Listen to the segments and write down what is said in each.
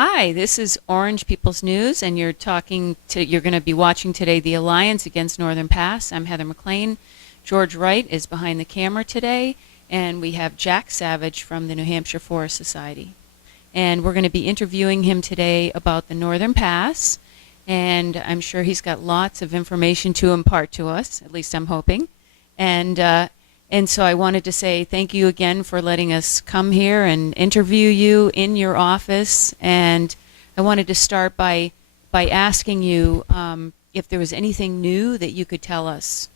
Hi, this is Orange People's News, and you're going to be watching today the Alliance Against Northern Pass. I'm Heather McLean. George Wright is behind the camera today, and we have Jack Savage from the New Hampshire Forest Society. And we're going to be interviewing him today about the Northern Pass, and I'm sure he's got lots of information to impart to us, at least I'm hoping. And so I wanted to say thank you again for letting us come here and interview you in your office. And I wanted to start by asking you if there was anything new that you could tell us.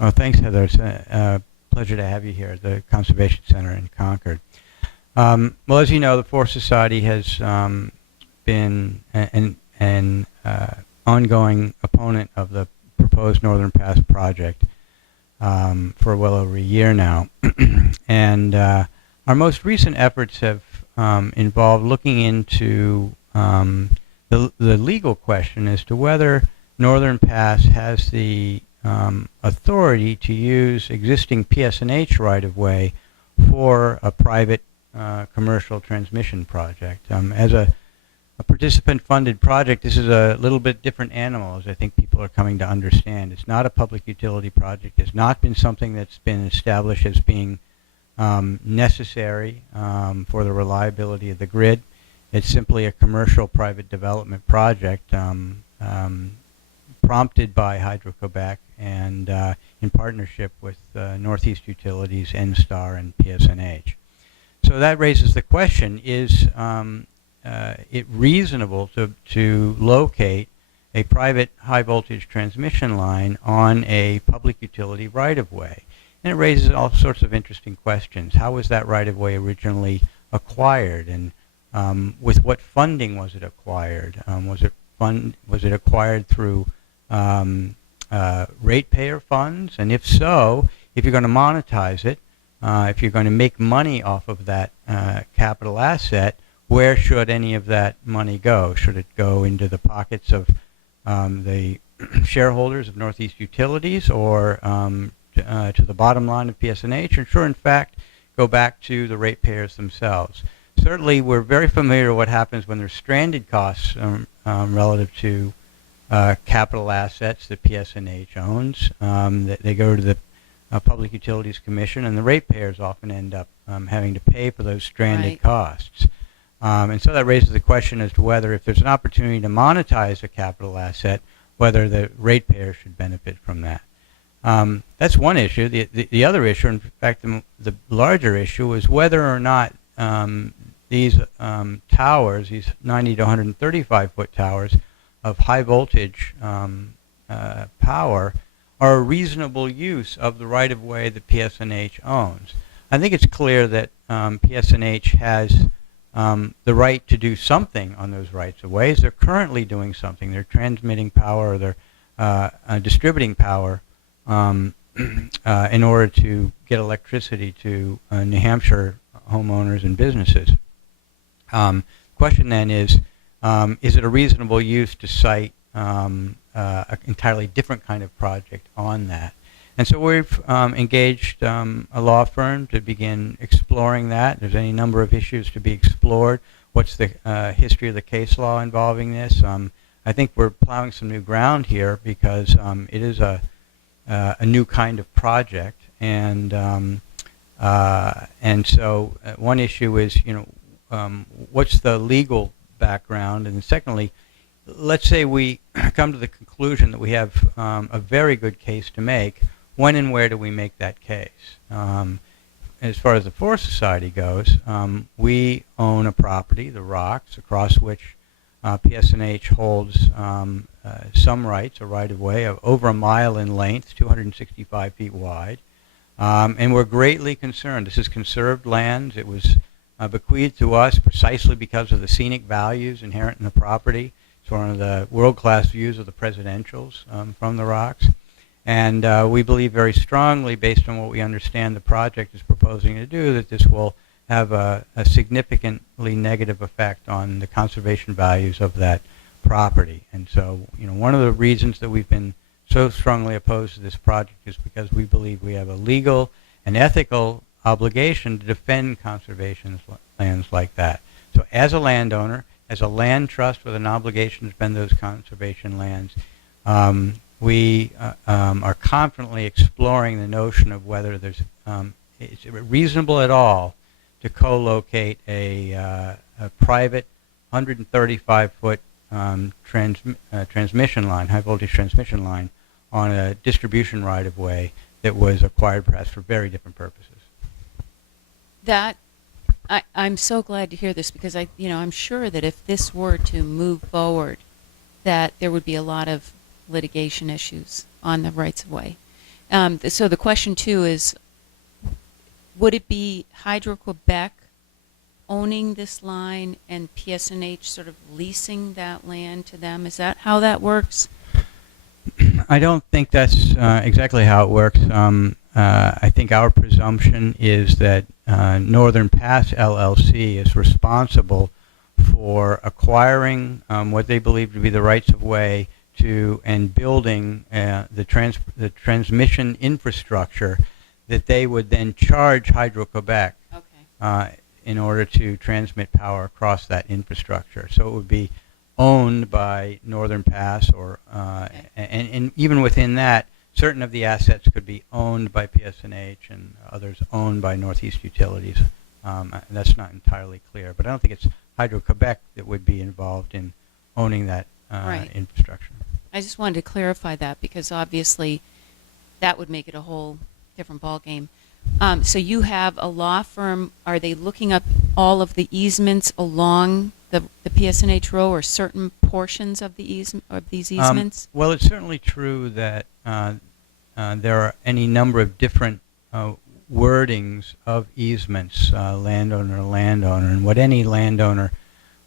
Oh, thanks, Heather. It's a pleasure to have you here at the Conservation Center in Concord. Well, as you know, the Forest Society has been an ongoing opponent of the proposed Northern Pass project for well over a year now. And our most recent efforts have involved looking into the legal question as to whether Northern Pass has the authority to use existing PSNH right-of-way for a private commercial transmission project. As a participant-funded project, this is a little bit different animal, as I think people are coming to understand. It's not a public utility project. It's not been something that's been established as being necessary for the reliability of the grid. It's simply a commercial private development project prompted by Hydro-Quebec and in partnership with Northeast Utilities, NSTAR, and PSNH. So that raises the question, is it reasonable to locate a private high voltage transmission line on a public utility right-of-way? And it raises all sorts of interesting questions. How was that right-of-way originally acquired, and with what funding was it acquired? Was it acquired through ratepayer funds? And if so, if you're going to monetize it, if you're going to make money off of that capital asset, where should any of that money go? Should it go into the pockets of the shareholders of Northeast Utilities, or to the bottom line of PSNH, or should, in fact, go back to the ratepayers themselves? Certainly, we're very familiar with what happens when there's stranded costs relative to capital assets that PSNH owns. They go to the Public Utilities Commission, and the ratepayers often end up having to pay for those stranded costs. And so that raises the question as to whether, if there's an opportunity to monetize a capital asset, whether the ratepayer should benefit from that. That's one issue. The other issue, in fact, the larger issue, is whether or not these towers, these 90 to 135 foot towers of high voltage power, are a reasonable use of the right-of-way that PSNH owns. I think it's clear that PSNH has the right to do something on those rights-of-ways. They're currently doing something. They're transmitting power, or they're distributing power in order to get electricity to New Hampshire homeowners and businesses. Question then is it a reasonable use to cite an entirely different kind of project on that? And so we've engaged a law firm to begin exploring that. There's any number of issues to be explored. What's the history of the case law involving this? I think we're plowing some new ground here because it is a new kind of project, and so one issue is, what's the legal background, and secondly, let's say we come to the conclusion that we have a very good case to make. When and where do we make that case? As far as the Forest Society goes, we own a property, the Rocks, across which PSNH holds some rights, a right-of-way of over a mile in length, 265 feet wide. And we're greatly concerned. This is conserved land. It was bequeathed to us precisely because of the scenic values inherent in the property. It's one of the world-class views of the presidentials from the Rocks. And we believe very strongly, based on what we understand the project is proposing to do, that this will have a significantly negative effect on the conservation values of that property. And so, one of the reasons that we've been so strongly opposed to this project is because we believe we have a legal and ethical obligation to defend conservation lands like that. So as a landowner, as a land trust with an obligation to spend those conservation lands, we are confidently exploring the notion of whether it's reasonable at all to co-locate a private 135-foot transmission line, high voltage transmission line, on a distribution right-of-way that was acquired perhaps for very different purposes. I'm so glad to hear this, because I'm sure that if this were to move forward, that there would be a lot of litigation issues on the rights of way. So the question too is, would it be Hydro-Quebec owning this line and PSNH sort of leasing that land to them? Is that how that works? I don't think that's exactly how it works. I think our presumption is that Northern Pass LLC is responsible for acquiring what they believe to be the rights of way to and building the transmission infrastructure that they would then charge Hydro-Quebec in order to transmit power across that infrastructure. So it would be owned by Northern Pass, and even within that, certain of the assets could be owned by PSNH and others owned by Northeast Utilities. That's not entirely clear, but I don't think it's Hydro-Quebec that would be involved in owning that infrastructure. I just wanted to clarify that, because obviously that would make it a whole different ballgame. So you have a law firm. Are they looking up all of the easements along the PSNH ROW, or certain portions of these easements? Well, it's certainly true that there are any number of different wordings of easements, landowner, and what any landowner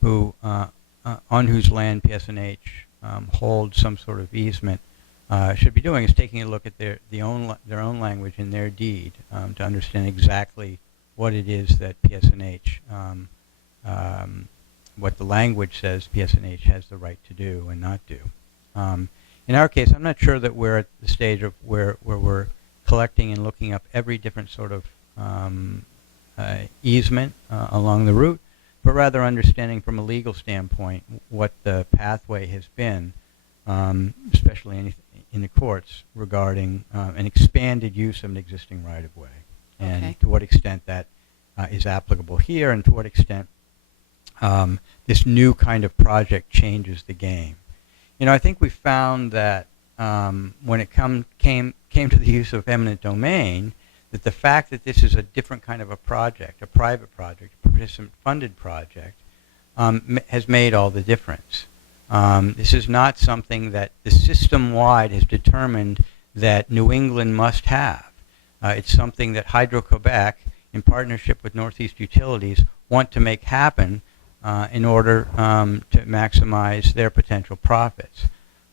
who on whose land PSNH holds some sort of easement should be doing is taking a look at their own language in their deed to understand exactly what it is that PSNH, what the language says PSNH has the right to do and not do. In our case, I'm not sure that we're at the stage of where we're collecting and looking up every different sort of easement along the route, but rather understanding from a legal standpoint what the pathway has been, especially in the courts, regarding an expanded use of an existing right-of-way, and to what extent that is applicable here, and to what extent this new kind of project changes the game. I think we found that when it came to the use of eminent domain, that the fact that this is a different kind of a project, a private project, a participant-funded project, has made all the difference. This is not something that the system-wide has determined that New England must have. It's something that Hydro-Quebec, in partnership with Northeast Utilities, want to make happen in order to maximize their potential profits.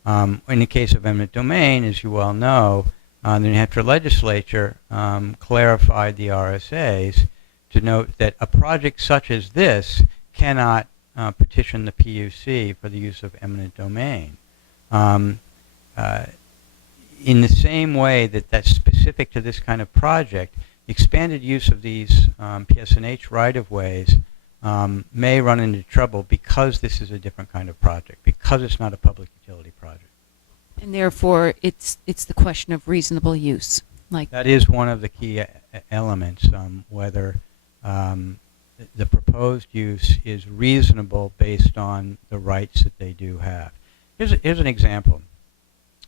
In the case of eminent domain, as you well know, the New Hampshire legislature clarified the RSAs to note that a project such as this cannot petition the PUC for the use of eminent domain. In the same way that that's specific to this kind of project, expanded use of these PSNH right-of-ways may run into trouble because this is a different kind of project, because it's not a public utility project. And therefore, it's the question of reasonable use. That is one of the key elements, whether the proposed use is reasonable based on the rights that they do have. Here's an example.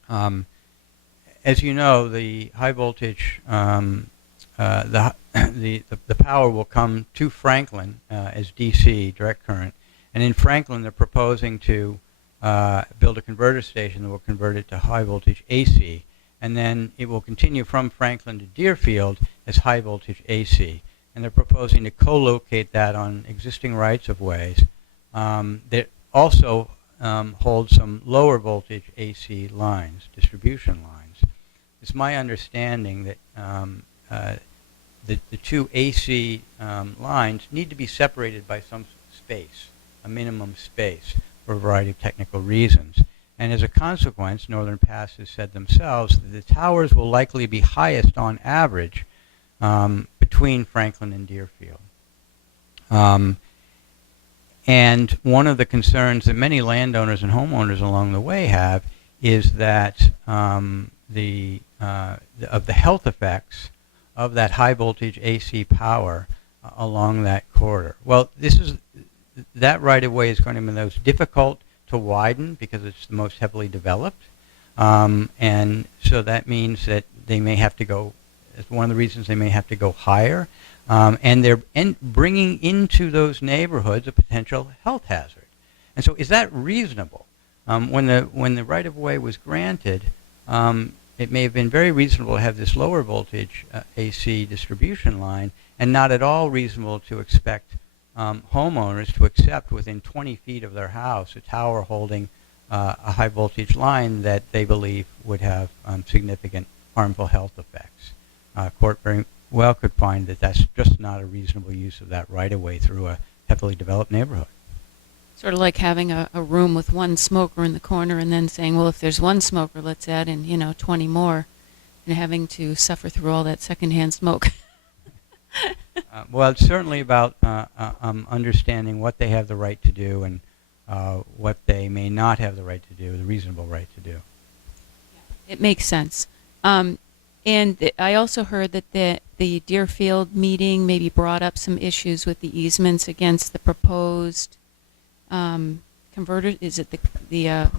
As you know, the high voltage, the power will come to Franklin as DC, direct current, and in Franklin they're proposing to build a converter station that will convert it to high voltage AC, and then it will continue from Franklin to Deerfield as high voltage AC. And they're proposing to co-locate that on existing rights-of-ways that also hold some lower voltage AC lines, distribution lines. It's my understanding that the two AC lines need to be separated by some space, a minimum space, for a variety of technical reasons. And as a consequence, Northern Pass has said themselves that the towers will likely be highest on average between Franklin and Deerfield. And And one of the concerns that many landowners and homeowners along the way have is that of the health effects of that high voltage AC power along that corridor. Well, that right of way is going to be the most difficult to widen because it's the most heavily developed, and so that means that they may have to go. It's one of the reasons they may have to go higher, and they're bringing into those neighborhoods a potential health hazard. And so, is that reasonable? When the right of way was granted, it may have been very reasonable to have this lower voltage AC distribution line, and not at all reasonable to expect homeowners to accept within 20 feet of their house a tower holding a high voltage line that they believe would have significant harmful health effects. Court very well could find that that's just not a reasonable use of that right of way through a heavily developed neighborhood. Sort of like having a room with one smoker in the corner and then saying, well, if there's one smoker, let's add in, 20 more, and having to suffer through all that secondhand smoke. Well, it's certainly about understanding what they have the right to do and what they may not have the right to do, the reasonable right to do. It makes sense. And I also heard that the Deerfield meeting maybe brought up some issues with the easements against the proposed converter. Is it the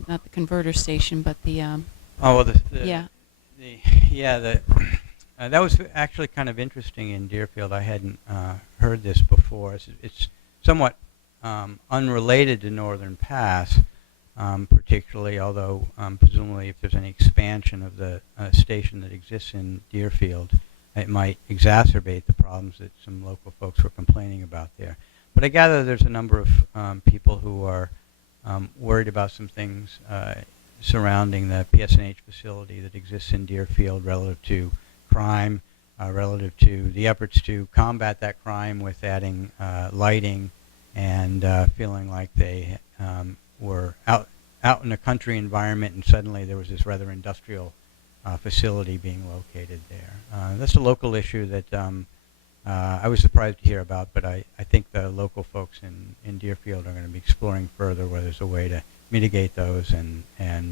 not the converter station, but the that was actually kind of interesting in Deerfield. I hadn't heard this before. It's somewhat unrelated to Northern Pass, particularly, although presumably if there's any expansion of the station that exists in Deerfield, it might exacerbate the problems that some local folks were complaining about there. But I gather there's a number of people who are worried about some things surrounding the PSNH facility that exists in Deerfield relative to crime, relative to the efforts to combat that crime with adding lighting, and feeling like they were out in a country environment and suddenly there was this rather industrial facility being located there. That's a local issue that I was surprised to hear about, but I think the local folks in Deerfield are going to be exploring further whether there's a way to mitigate those and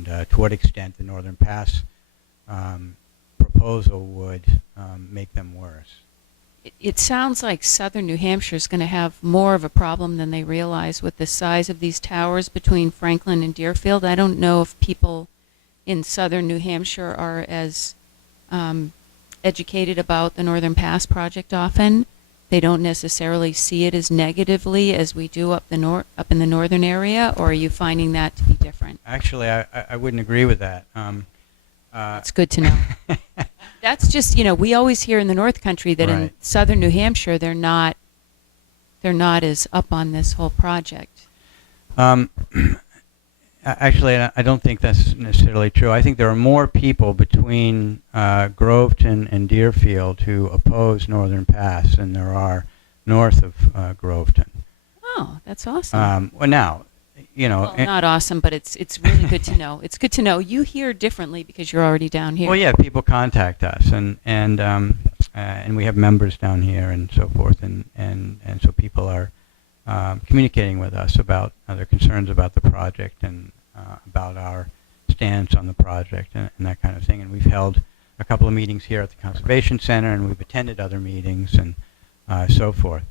to what extent the Northern Pass proposal would make them worse. It sounds like southern New Hampshire is going to have more of a problem than they realize with the size of these towers between Franklin and Deerfield. I don't know if people in southern New Hampshire are as educated about the Northern Pass project often. They don't necessarily see it as negatively as we do up in the northern area, or are you finding that to be different? Actually, I wouldn't agree with that. That's good to know. That's just, we always hear in the North Country that in southern New Hampshire they're not as up on this whole project. Actually, I don't think that's necessarily true. I think there are more people between Groveton and Deerfield who oppose Northern Pass than there are north of Groveton. Oh, that's awesome. Well, now, well, not awesome, but it's really good to know. It's good to know. You hear differently because you're already down here. Well, yeah, people contact us, and we have members down here and so forth, and so people are communicating with us about their concerns about the project and about our stance on the project and that kind of thing. And we've held a couple of meetings here at the Conservation Center, and we've attended other meetings and so forth.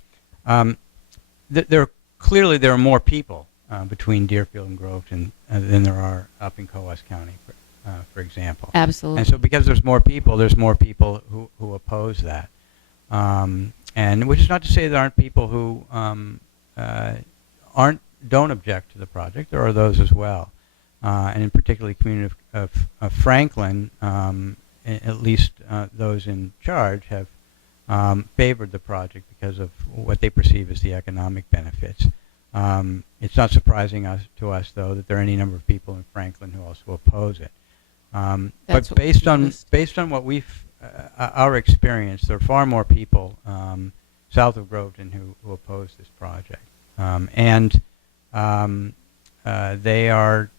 There are more people between Deerfield and Groveton than there are up in Coos County, for example. Absolutely. And so because there's more people who oppose that. And which is not to say there aren't people who don't object to the project. There are those as well. And in particular, the community of Franklin, at least those in charge, have favored the project because of what they perceive as the economic benefits. It's not surprising to us, though, that there are any number of people in Franklin who also oppose it. But based on what we've our experience, there are far more people south of Groveton who oppose this project, and they are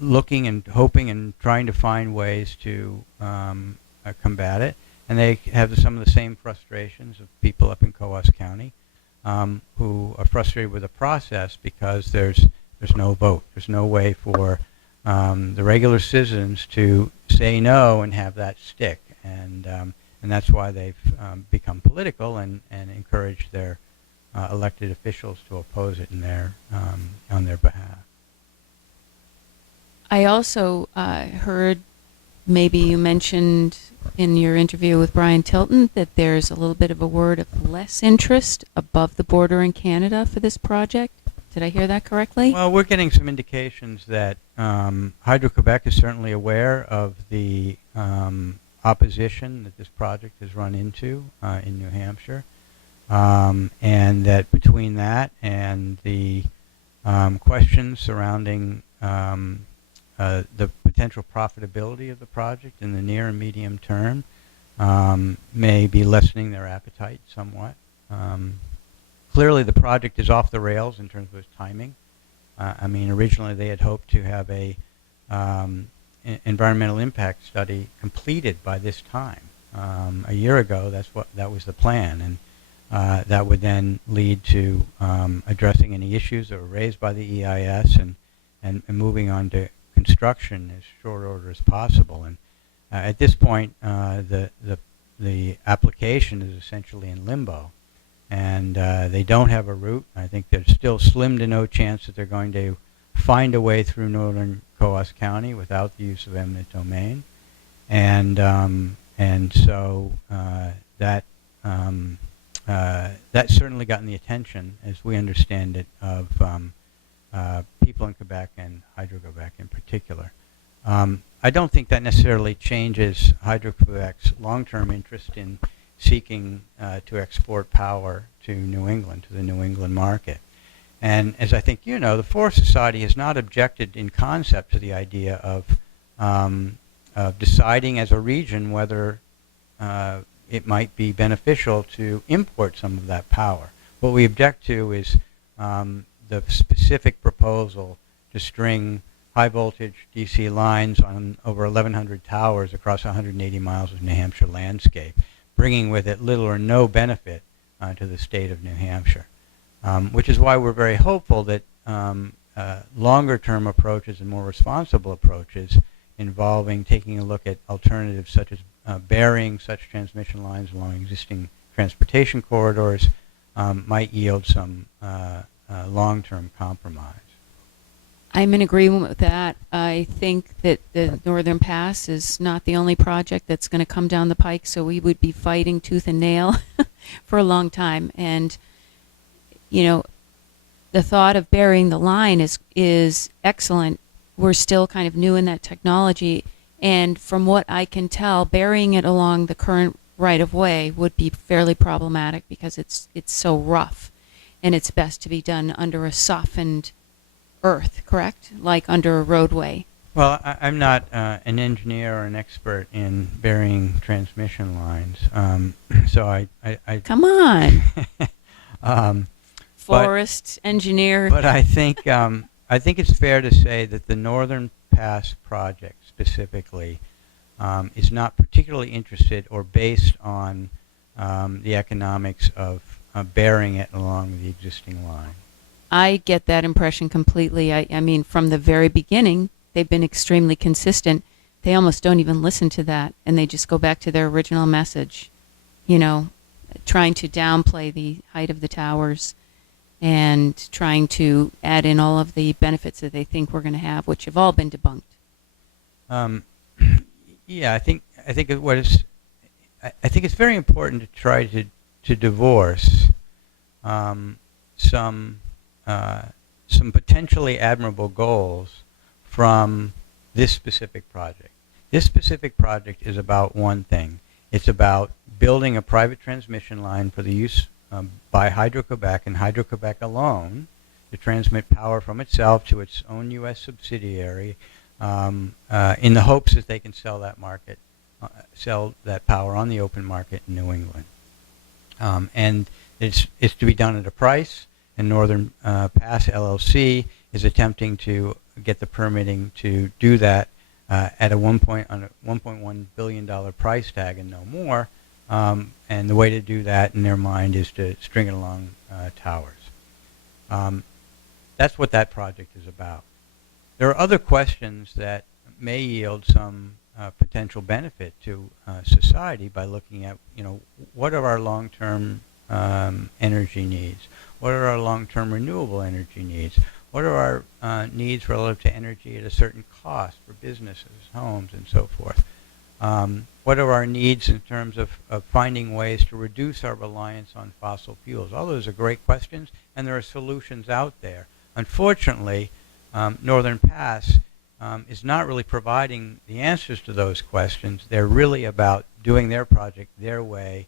looking and hoping and trying to find ways to combat it. And they have some of the same frustrations of people up in Coos County. who are frustrated with the process because there's no vote. There's no way for the regular citizens to say no and have that stick, and that's why they've become political and encourage their elected officials to oppose it on their behalf. I also heard, maybe you mentioned in your interview with Brian Tilton, that there's a little bit of a word of less interest above the border in Canada for this project. Did I hear that correctly? Well, we're getting some indications that Hydro-Quebec is certainly aware of the opposition that this project has run into in New Hampshire, and that between that and the questions surrounding the potential profitability of the project in the near and medium term may be lessening their appetite somewhat. Clearly, the project is off the rails in terms of its timing. I mean, originally they had hoped to have a environmental impact study completed by this time. A year ago, that was the plan, and that would then lead to addressing any issues that were raised by the EIS and moving on to construction as short order as possible. And at this point, the application is essentially in limbo, and they don't have a route. I think there's still slim to no chance that they're going to find a way through northern Coos County without the use of eminent domain, and so that certainly gotten the attention, as we understand it, of people in Quebec and Hydro-Quebec in particular. I don't think that necessarily changes Hydro-Quebec's long-term interest in seeking to export power to New England, to the New England market. And as I think you know, the Forest Society has not objected in concept to the idea of deciding as a region whether it might be beneficial to import some of that power. What we object to is the specific proposal to string high voltage DC lines on over 1,100 towers across 180 miles of New Hampshire landscape, bringing with it little or no benefit to the state of New Hampshire. Which is why we're very hopeful that longer term approaches and more responsible approaches involving taking a look at alternatives such as burying such transmission lines along existing transportation corridors might yield some long-term compromise. I'm in agreement with that. I think that the Northern Pass is not the only project that's going to come down the pike, so we would be fighting tooth and nail for a long time. And, you know, the thought of burying the line is excellent. We're still kind of new in that technology, and from what I can tell, burying it along the current right-of-way would be fairly problematic because it's so rough, and it's best to be done under a softened earth, correct? Like under a roadway. Well, I'm not an engineer or an expert in burying transmission lines, so I Come on, forest engineer. But I think it's fair to say that the Northern Pass project specifically is not particularly interested or based on the economics of burying it along the existing line. I get that impression completely. I mean, from the very beginning, they've been extremely consistent. They almost don't even listen to that, and they just go back to their original message, you know, trying to downplay the height of the towers and trying to add in all of the benefits that they think we're going to have, which have all been debunked. Yeah, I think it's very important to try to divorce some potentially admirable goals from this specific project. This specific project is about one thing. It's about building a private transmission line for the use by Hydro-Quebec and Hydro-Quebec alone to transmit power from itself to its own U.S. subsidiary in the hopes that they can sell that power on the open market in New England. And it's to be done at a price, and Northern Pass LLC is attempting to get the permitting to do that at on a $1.1 billion price tag and no more, And the way to do that in their mind is to string it along towers. That's what that project is about. There are other questions that may yield some potential benefit to society by looking at, what are our long-term energy needs? What are our long-term renewable energy needs? What are our needs relative to energy at a certain cost for businesses, homes, and so forth? What are our needs in terms of finding ways to reduce our reliance on fossil fuels? All those are great questions, and there are solutions out there. Unfortunately, Northern Pass is not really providing the answers to those questions. They're really about doing their project their way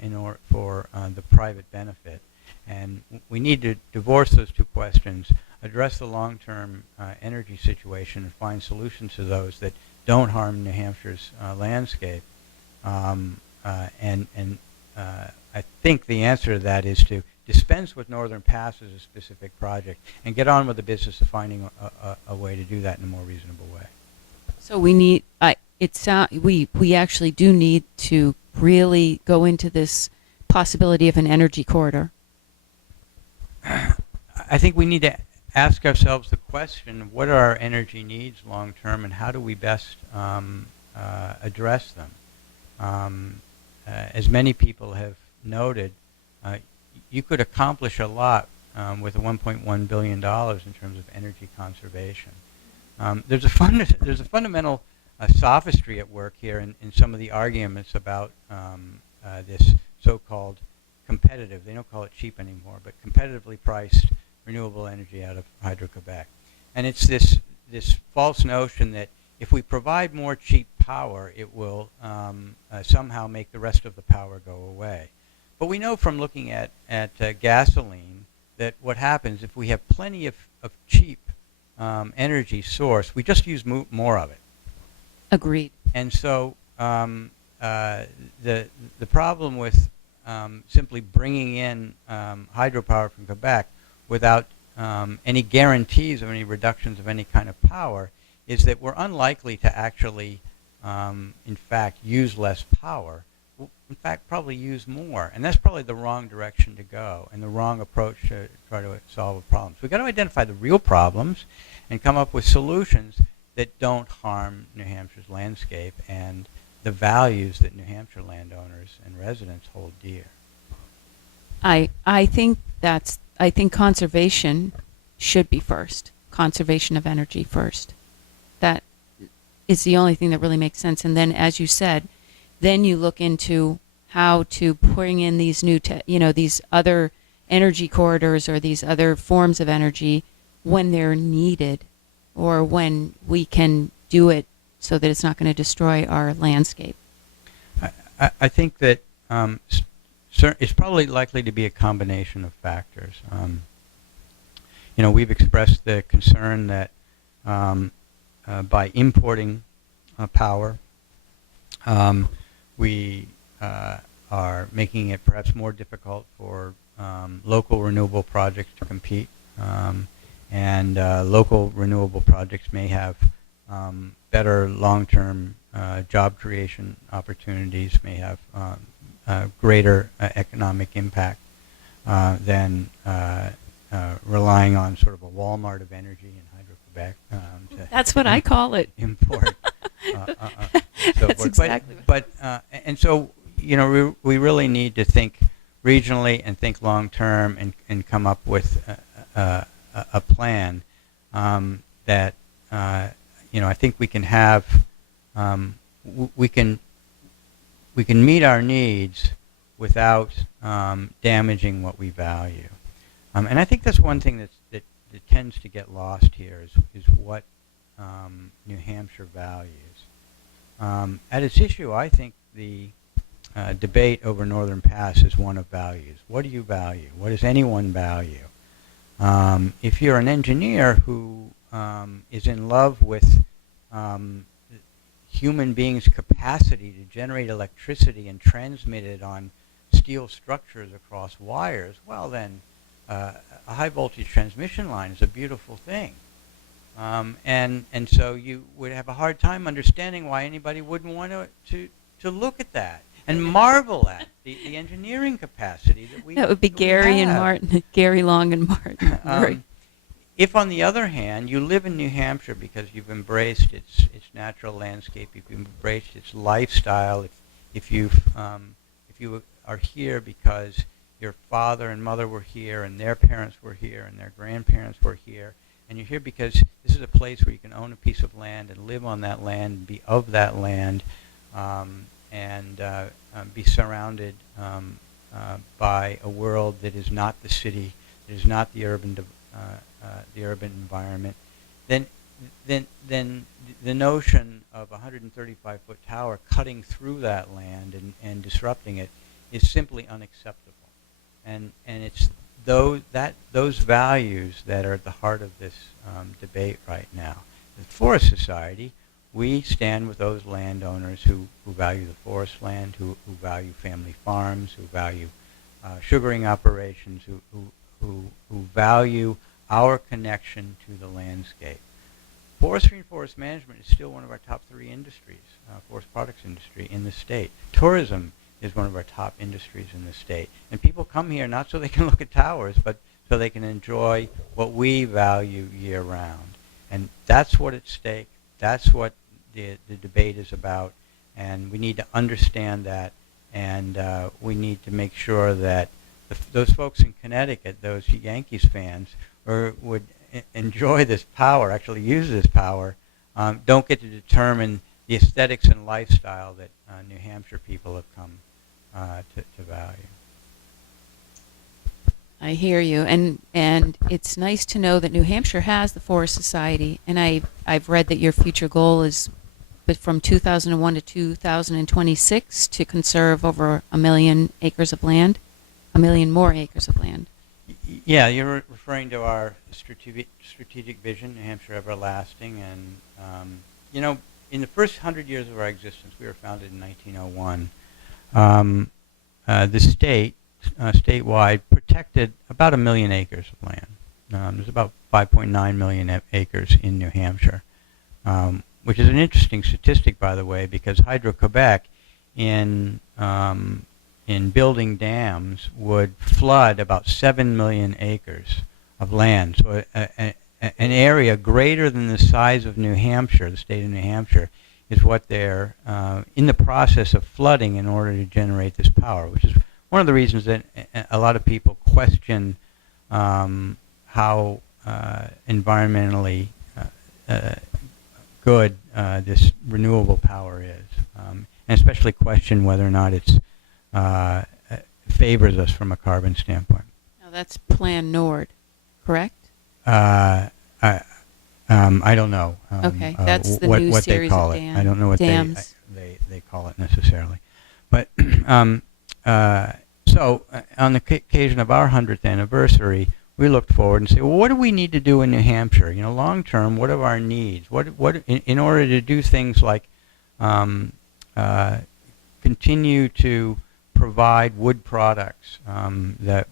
in order for the private benefit. And we need to divorce those two questions, address the long-term energy situation, and find solutions to those that don't harm New Hampshire's landscape. I think the answer to that is to dispense with Northern Pass as a specific project and get on with the business of finding a way to do that in a more reasonable way. So we need. We actually do need to really go into this possibility of an energy corridor. I think we need to ask ourselves the question, what are our energy needs long term, and how do we best address them? As many people have noted, you could accomplish a lot with $1.1 billion in terms of energy conservation. There's a fundamental sophistry at work here in some of the arguments about this so-called competitive, they don't call it cheap anymore, but competitively priced renewable energy out of Hydro-Quebec. And it's this false notion that if we provide more cheap power, it will somehow make the rest of the power go away. But we know from looking at gasoline that what happens if we have plenty of cheap energy source, we just use more of it. Agreed. And so the problem with simply bringing in hydropower from Quebec without any guarantees of any reductions of any kind of power is that we're unlikely to actually, in fact, use less power. We'll, in fact, probably use more. And that's probably the wrong direction to go and the wrong approach to try to solve a problem. So we've got to identify the real problems and come up with solutions that don't harm New Hampshire's landscape and the values that New Hampshire landowners and residents hold dear. I think conservation should be first. Conservation of energy first. That is the only thing that really makes sense. And then, as you said, then you look into how to bring in these new, these other energy corridors or these other forms of energy when they're needed, or when we can do it so that it's not going to destroy our landscape. I think that it's probably likely to be a combination of factors. We've expressed the concern that by importing power, we are making it perhaps more difficult for local renewable projects to compete. And local renewable projects may have better long-term job creation opportunities, may have greater economic impact than relying on sort of a Walmart of energy in Hydro-Quebec. That's what I call it. Import. That's exactly and so, we really need to think regionally and think long-term and come up with a plan that I think we can have. We can meet our needs without damaging what we value, and I think that's one thing that tends to get lost here is what New Hampshire values. At its issue, I think the debate over Northern Pass is one of values. What do you value? What does anyone value? If you're an engineer who is in love with human beings' capacity to generate electricity and transmit it on steel structures across wires, well then, a high voltage transmission line is a beautiful thing. And so you would have a hard time understanding why anybody wouldn't want to look at that. and marvel at the engineering capacity that we That would be that we Gary and have. Martin, Gary Long and Martin. Right. If, on the other hand, you live in New Hampshire because you've embraced its natural landscape, you've embraced its lifestyle, if you are here because your father and mother were here, and their parents were here, and their grandparents were here, and you're here because this is a place where you can own a piece of land and live on that land, and be of that land, and be surrounded by a world that is not the city, that is not the urban environment, then the notion of a 135-foot tower cutting through that land and disrupting it is simply unacceptable. And it's those values that are at the heart of this debate right now. The Forest Society, we stand with those landowners who value the forest land, who value family farms, who value sugaring operations, who value our connection to the landscape. Forestry and forest management is still one of our top 3 industries, forest products industry in the state. Tourism is one of our top industries in the state. And people come here not so they can look at towers, but so they can enjoy what we value year round. And that's what's at stake. That's what the debate is about. And we need to understand that. And we need to make sure that those folks in Connecticut, those Yankees fans, would enjoy this power, actually use this power, don't get to determine the aesthetics and lifestyle that New Hampshire people have come to value. I hear you, and it's nice to know that New Hampshire has the Forest Society, and I've read that your future goal is, but from 2001 to 2026, to conserve over 1 million acres of land, 1 million more acres of land. Yeah, you're referring to our strategic vision, New Hampshire Everlasting, and in the first 100 years of our existence, we were founded in 1901. The state, statewide, protected about 1 million acres of land. There's about 5.9 million acres in New Hampshire, which is an interesting statistic, by the way, because Hydro-Quebec, in building dams, would flood about 7 million acres of land. So an area greater than the size of New Hampshire, the state of New Hampshire, is what they're in the process of flooding in order to generate this power, which is one of the reasons that a lot of people question how environmentally good this renewable power is, and especially question whether or not it's favors us from a carbon standpoint. Now that's Plan Nord, correct? I don't know. Okay, that's the new what series they call of it. I don't know what dams. they call it necessarily. But so on the occasion of our 100th anniversary, we looked forward and said, well, what do we need to do in New Hampshire? Long term, what are our needs? What in order to do things like continue to provide wood products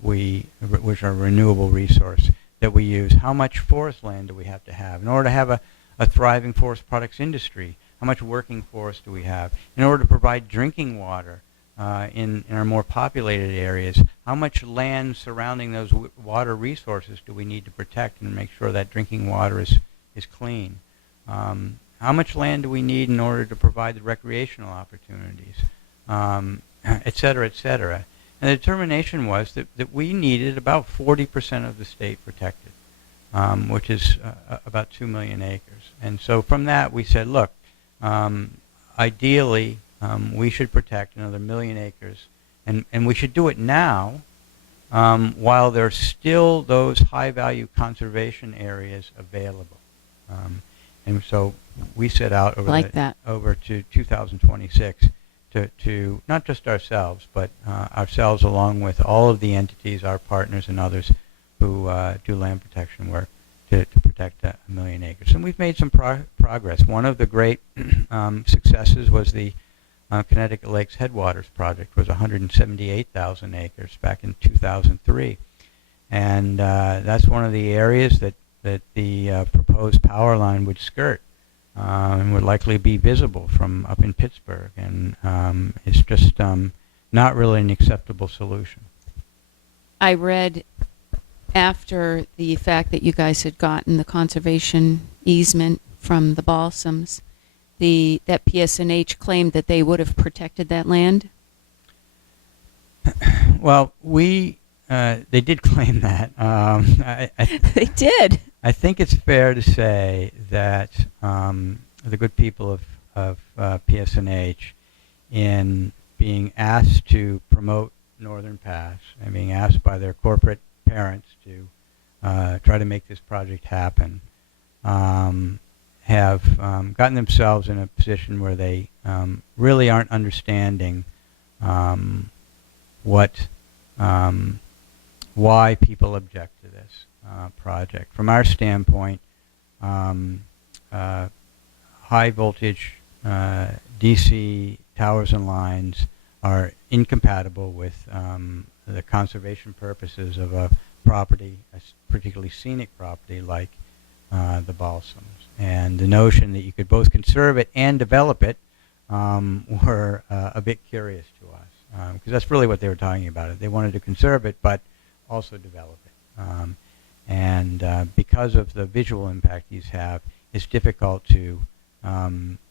which are a renewable resource that we use. How much forest land do we have to have in order to have a thriving forest products industry? How much working forest do we have? In order to provide drinking water in our more populated areas, how much land surrounding those water resources do we need to protect and make sure that drinking water is clean? How much land do we need in order to provide the recreational opportunities, et cetera, et cetera? And the determination was that we needed about 40% of the state protected, which is about 2 million acres. And so from that, we said, look, ideally, we should protect another 1 million acres, and we should do it now while there's still those high-value conservation areas available. And so we set out over to 2026 to not just ourselves, but ourselves along with all of the entities, our partners and others who do land protection work to protect 1 million acres. And we've made some progress. One of the great successes was the Connecticut Lakes Headwaters Project, was 178,000 acres back in 2003. And that's one of the areas that the proposed power line would skirt. and would likely be visible from up in Pittsburgh. And it's just not really an acceptable solution. I read after the fact that you guys had gotten the conservation easement from the Balsams, that PSNH claimed that they would have protected that land. Well, they did claim that. They did. I think it's fair to say that the good people of PSNH, in being asked to promote Northern Pass and being asked by their corporate parents to try to make this project happen, have gotten themselves in a position where they really aren't understanding why people object to this project. From our standpoint, high voltage DC towers and lines are incompatible with the conservation purposes of a property, a particularly scenic property like the Balsams. And the notion that you could both conserve it and develop it were a bit curious to us, because that's really what they were talking about. They wanted to conserve it, but also develop it. Because of the visual impact these have, it's difficult to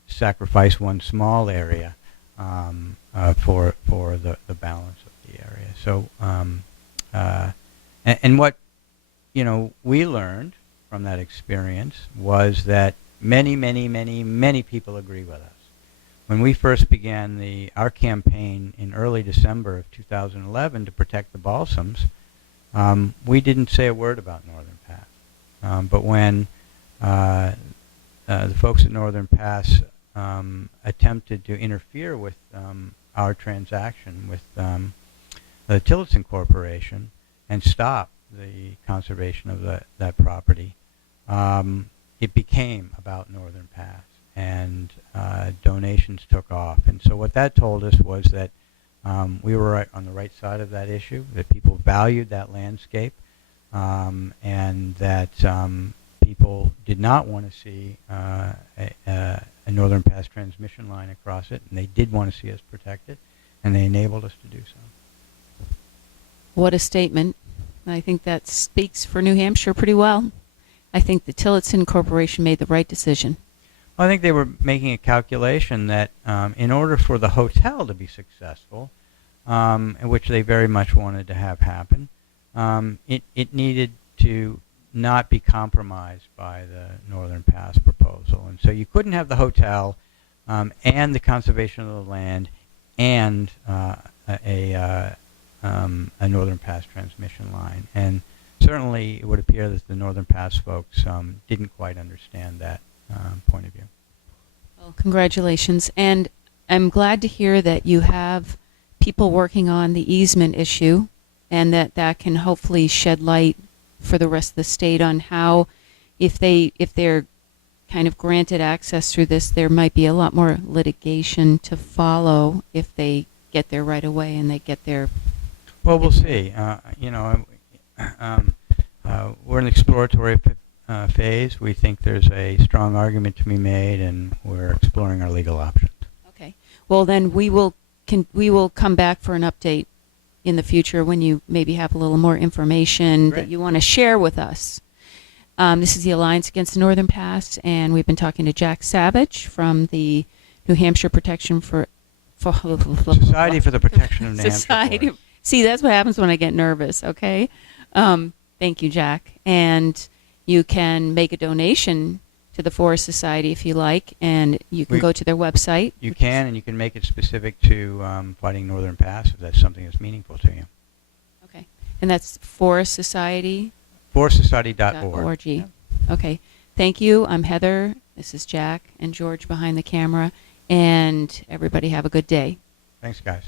sacrifice one small area for the balance of the area. So, and what we learned from that experience was that many people agree with us. When we first began our campaign in early December of 2011 to protect the Balsams, we didn't say a word about Northern Pass. But when the folks at Northern Pass attempted to interfere with our transaction with the Tillotson Corporation and stop the conservation of that property, it became about Northern Pass, and donations took off. And so what that told us was that we were on the right side of that issue, that people valued that landscape, and that people did not want to see a Northern Pass transmission line across it, and they did want to see us protect it, and they enabled us to do so. What a statement. I think that speaks for New Hampshire pretty well. I think the Tillotson Corporation made the right decision. I think they were making a calculation that in order for the hotel to be successful, which they very much wanted to have happen, it needed to not be compromised by the Northern Pass proposal. And so you couldn't have the hotel and the conservation of the land and a Northern Pass transmission line. And certainly it would appear that the Northern Pass folks didn't quite understand that point of view. Well, congratulations. And I'm glad to hear that you have people working on the easement issue, and that can hopefully shed light for the rest of the state on how, if they're kind of granted access through this, there might be a lot more litigation to follow if they get there right away and they get there. Well, we'll see. We're in the exploratory phase. We think there's a strong argument to be made, and we're exploring our legal options. Okay. Well, then we will come back for an update in the future when you maybe have a little more information that you want to share with us. This is the Alliance Against the Northern Pass, and we've been talking to Jack Savage from the New Hampshire Protection for Society for the Protection of New Hampshire Society. Forests. See, that's what happens when I get nervous. Okay. Thank you, Jack. And you can make a donation to the Forest Society if you like, and you can go to their website. You can, and you can make it specific to fighting Northern Pass if that's something that's meaningful to you. Okay. And that's Forest Society? ForestSociety.org. Yep. Okay. Thank you. I'm Heather. This is Jack and George behind the camera. And everybody have a good day. Thanks, guys.